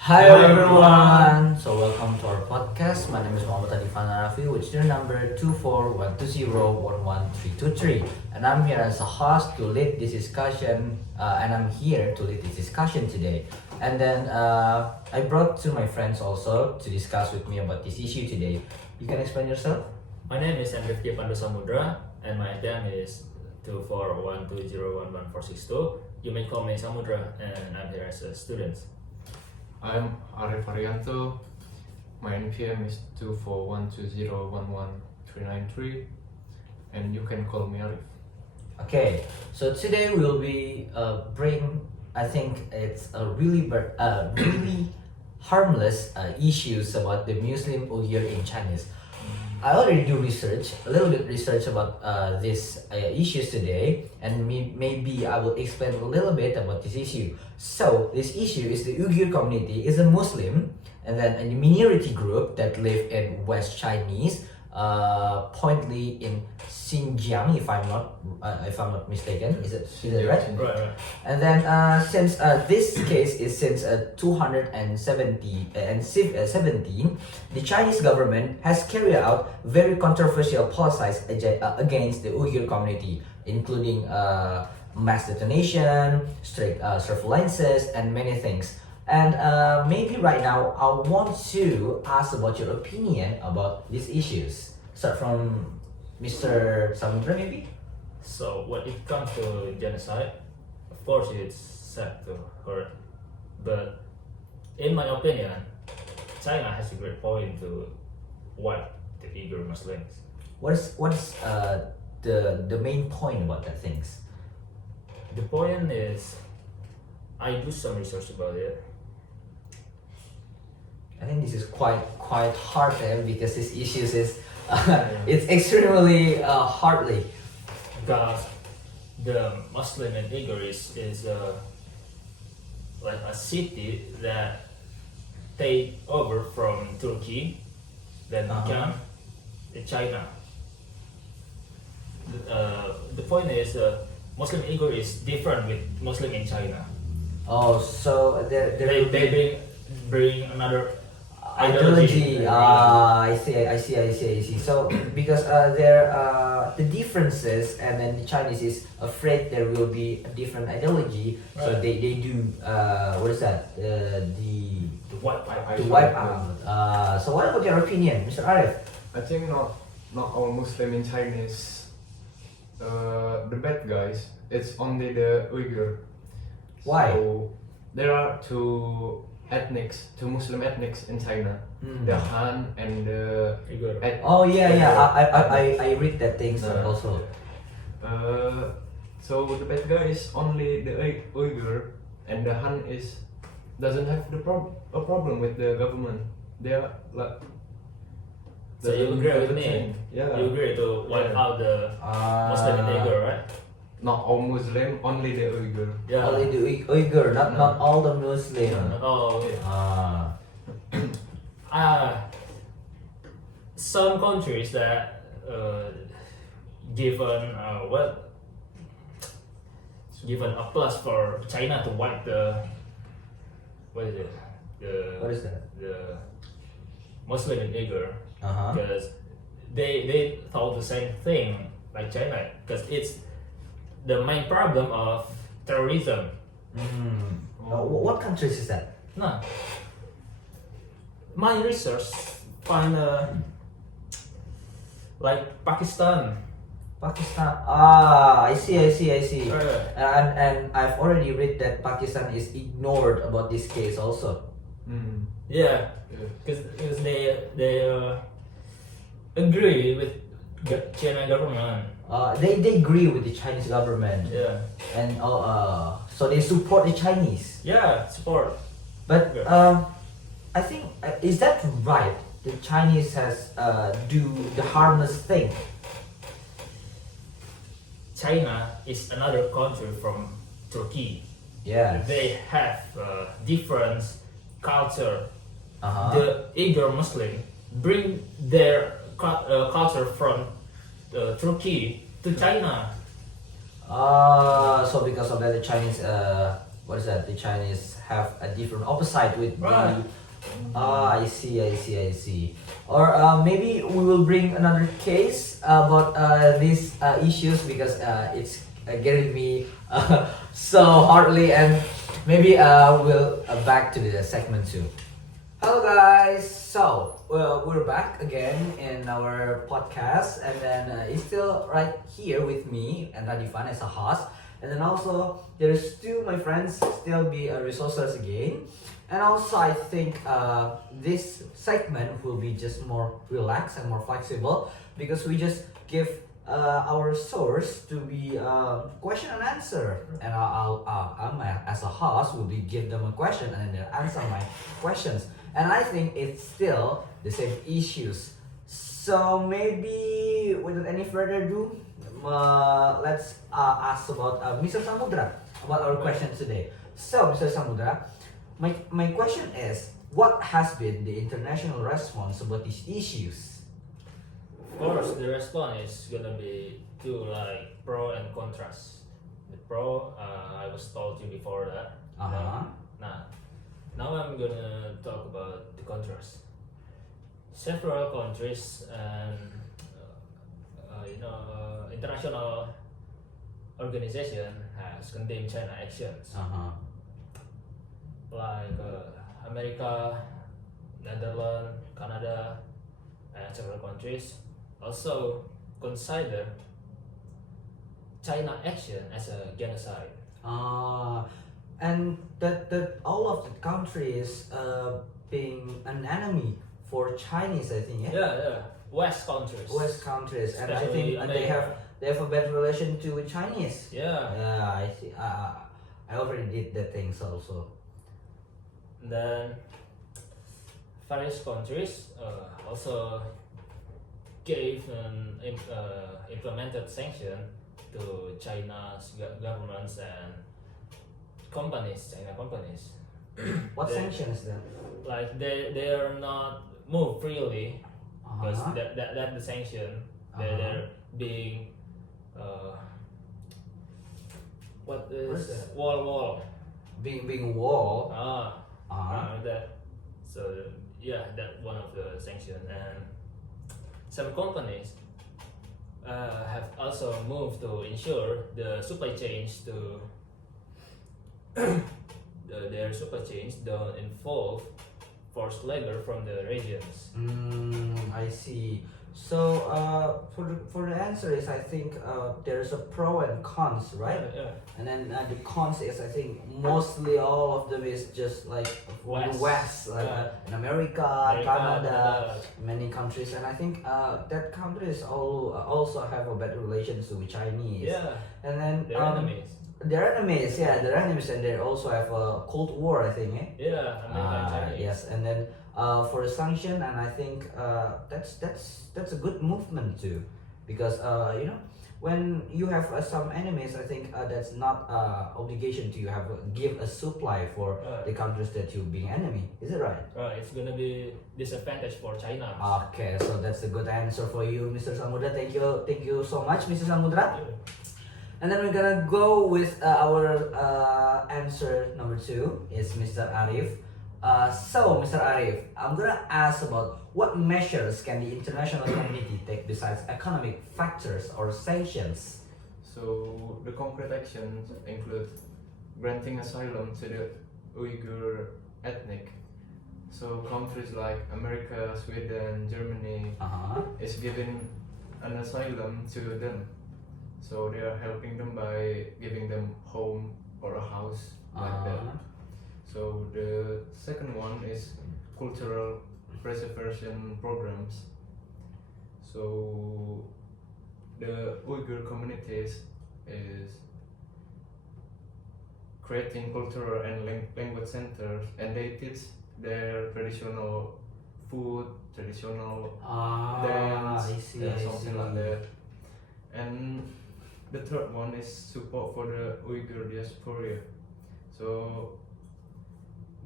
Hi everyone! So welcome to our podcast. My name is M.Radifan, which is number 24120111323. And I'm here as a host to lead this discussion, and I'm here to lead this discussion today. And then I brought two of my friends also to discuss with me about this issue today. You can explain yourself? My name is Rifki Pandu and my NPM is 24120111462. You may call me Samudra and I'm here as a student. I'm Arif. My NPM is 24120111393 and you can call me Arif. Okay, so today we'll be I think it's a really harmless issues about the Muslim Uyghur in Chinese. I already do a little bit research about these issues today, and maybe I will explain a little bit about this issue. So this issue is the Uyghur community is a Muslim, and then a minority group that live in West Chinese, pointedly in Xinjiang, if I'm not mistaken. Is it right? Right. And then since this case is since 217, the Chinese government has carried out very controversial policies against the Uyghur community, including mass detonation, strict surveillances, and many things. And maybe right now I want to ask about your opinion about these issues. Start from Mr. Samudra, maybe? So when it comes to genocide, of course it's sad to hurt, but in my opinion, China has a great point to wipe the Uyghur Muslims. What's the main point about that things? The point is, I do some research about it. I think this is quite hard because this issues is it's extremely hardly. Because the Muslim in Uyghur is like a city that take over from Turkey, then become China. The point is Muslim Uyghur is different with Muslim in China. Oh, so They bring another ideology. I see. So because the differences, and then the Chinese is afraid there will be a different ideology, right. So they do what is that the wipe out. So what about your opinion, Mr. Arif? I think not all Muslim in Chinese the bad guys. It's only the Uyghur. Why? So there are two Muslim ethnics in China, the Han and the Uyghur. Oh yeah. I read that things also. So the bad guy is only the Uyghur, and the Han doesn't have a problem with the government. They are like. So you agree with me? Yeah. You agree to wipe out the Muslim in Uyghur, right? Not all Muslim, only the Uyghur. Yeah. Only the Uyghur, not all the Muslim. Oh, okay. Some countries that given a plus for China to wipe what is that? The Muslim in Uyghur, Uh-huh. because they thought the same thing like China, because it's the main problem of terrorism. What countries is that? No. My research find like Pakistan. I see. And I've already read that Pakistan is ignored about this case also. Yeah, because they agree with China government. They agree with the Chinese government. Yeah. And so they support the Chinese. Yeah, support. But I think is that right? The Chinese has do the harmless thing. China is another country from Turkey. Yeah. They have different culture. Uh-huh. The Uyghur Muslim bring their culture from Turkey to China. So because of that, the Chinese what is that? The Chinese have a different opposite with Right. the. I see. Or maybe we will bring another case about these issues because it's getting me so hardly, and maybe we'll back to the segment 2. Hello guys, so we're back again in our podcast, and then it's still right here with me and M.Radifan as a host, and then also there's two my friends still be resources again, and also I think this segment will be just more relaxed and more flexible because we just give our source to be question and answer, and I'm as a host will be give them a question and then they'll answer my questions. And I think it's still the same issues. So maybe without any further ado, let's ask about Mr. Samudra about our question today. So Mr. Samudra, my question is, what has been the international response about these issues? Of course, the response is gonna be two like pro and contrast. The pro, I was told you before that. Now I'm gonna talk about the contrast. Several countries and international organization has condemned China actions. Like America, Netherlands, Canada, and several countries also consider China action as a genocide. And that all of the countries being an enemy for Chinese, I think. Yeah. West countries. West countries, and I Especially think they have a bad relation to Chinese. Yeah. Yeah, I see. I already did that things also. Then various countries also gave an implemented sanction to China's governments and companies, China companies. What They- sanctions then? Like they are not move freely because Uh-huh. that the sanction they're being what What is is that? wall Being wall. that. So yeah, that one of the sanctions. And some companies have also moved to ensure the supply chains to their supply chains don't involve forced labor from the regions. I see. So for the answer is, I think there's a pro and cons, right? Yeah. And then the cons is, I think mostly all of them is just like from the West, like in America, Canada, many countries, and I think that countries also have a bad relations with Chinese. Yeah, And then they're enemies. they're enemies, they're enemies, and they also have a Cold War, I think. Yeah, American and Chinese. Yes, and then for the sanction, and I think that's a good movement too, because when you have some enemies, I think that's not obligation to you have give a supply for the countries that you being enemy. Is it right? It's gonna be disadvantage for China. Okay, so that's a good answer for you, Mr. Samudra. Thank you so much, Mr. Samudra. And then we're gonna go with our answer number 2 is Mr. Arif. So, Mr. Arif, I'm gonna ask about what measures can the international community take besides economic factors or sanctions? So the concrete actions include granting asylum to the Uyghur ethnic. So countries like America, Sweden, Germany is giving an asylum to them. So they are helping them by giving them home or a house like that. So the second one is cultural preservation programs. So the Uyghur communities is creating cultural and language centers, and they teach their traditional food, traditional dance, something like that. And the third one is support for the Uyghur diaspora. So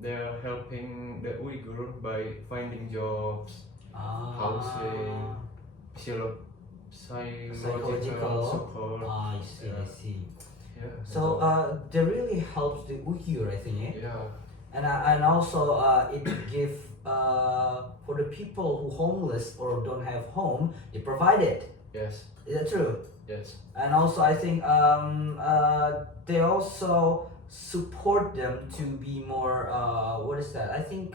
they are helping the Uyghur by finding jobs, housing, psychological support. I see. Yeah. So they really helps the Uyghur, I think. Eh? yeah. And also it give for the people who homeless or don't have home, they provide it. Yes. Is that true? Yes. And also I think they also support them to be more what is that? I think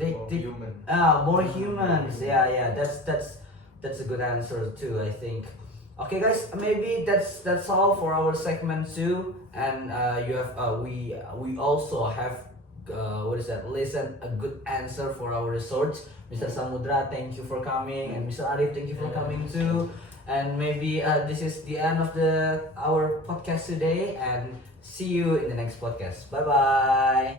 Like more human. more humans. Yeah, that's a good answer too, I think. Okay guys, maybe that's all for our segment 2, and you have we also have what is that, listen a good answer for our research. Mr. Samudra, thank you for coming, and Mr. Arif, thank you for coming too. And maybe this is the end of our podcast today, and see you in the next podcast. Bye bye.